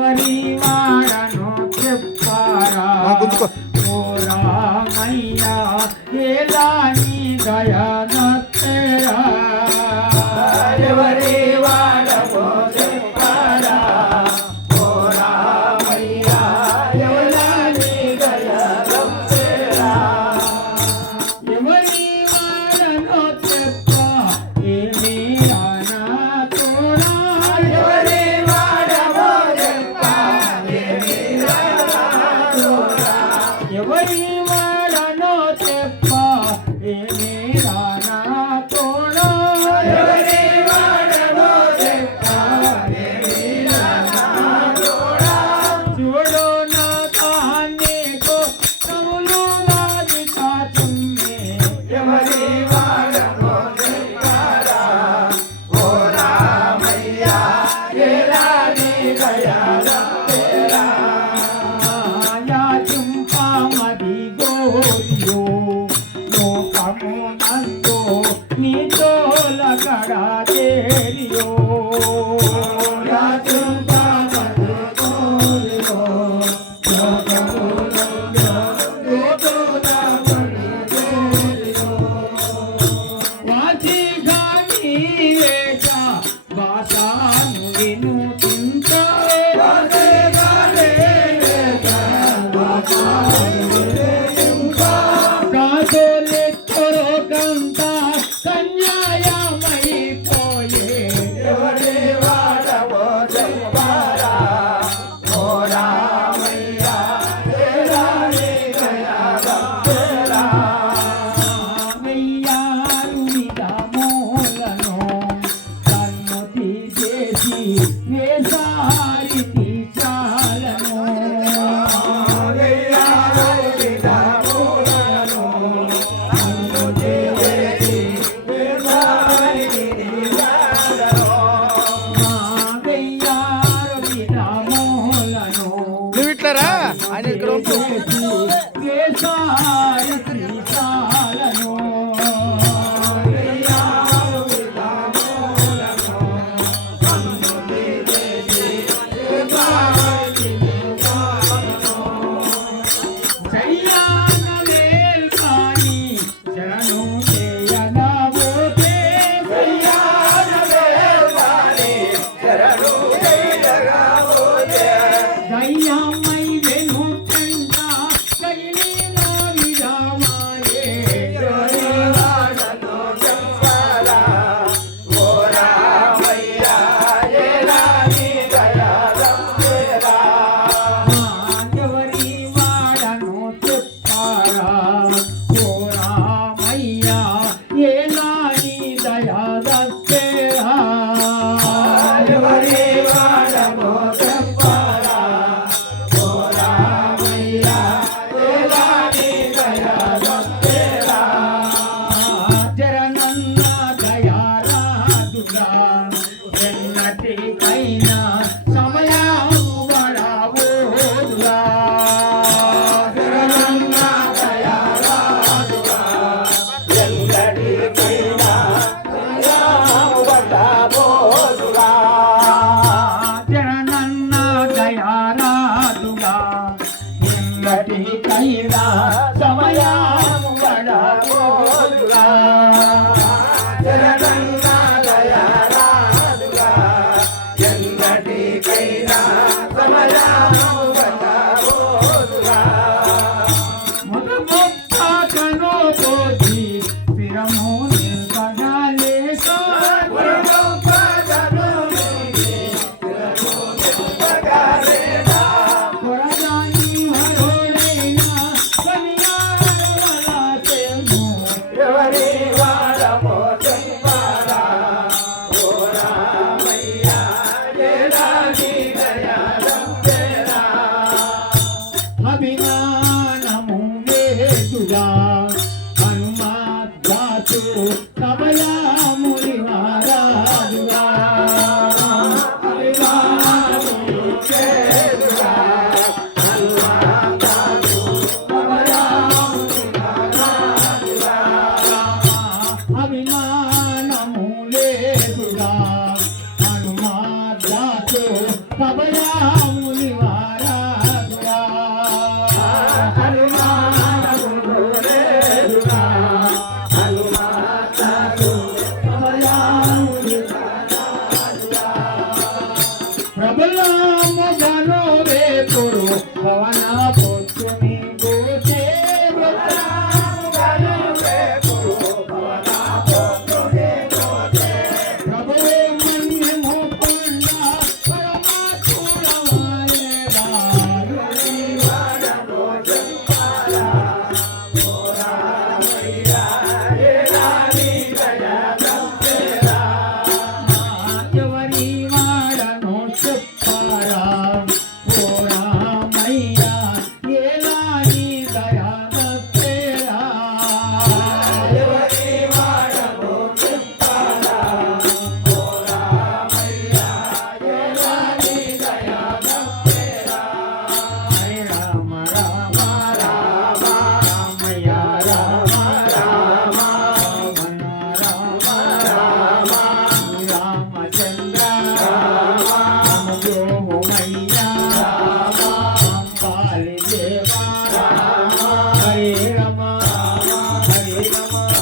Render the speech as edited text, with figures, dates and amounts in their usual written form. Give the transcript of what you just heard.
పరివాడను చెప్పారా ఓ రామయ్య ఎలా నీ దయనత్తెరా ఎవరి వాడమో చెప్పారా ఓ రామయ్య ఎలా నీ దయనత్తెరా ఎవరి వాడనో చెప్ప ఏమి ఎవరి వాడనో చెప్ప ఏమి రానా తోడా ఎవరి వాడనో చెప్ప ఏమి రానా తోడా చూడు నా కాన్నేకో కవులు నాది కాచుమ్మే ఎవరి వాడనో చెప్పారా ఓ రామయ్య ఎలా నీ దయాలా కడా చేరియో వాచి గాని లేక భాషను విను చింత కాసోలెక్కరో కంత ఆయన ఇక్కడ కైనా సమయము గడబోదుగా జనగన్నా దయారాదుగా ఎన్నటికైనా సమయము గడబోదుగా ముఖముఖను పోచి స్థిరము నిల్పగలేసా సమయముని వారాజుగా మొగను వేపురు పవన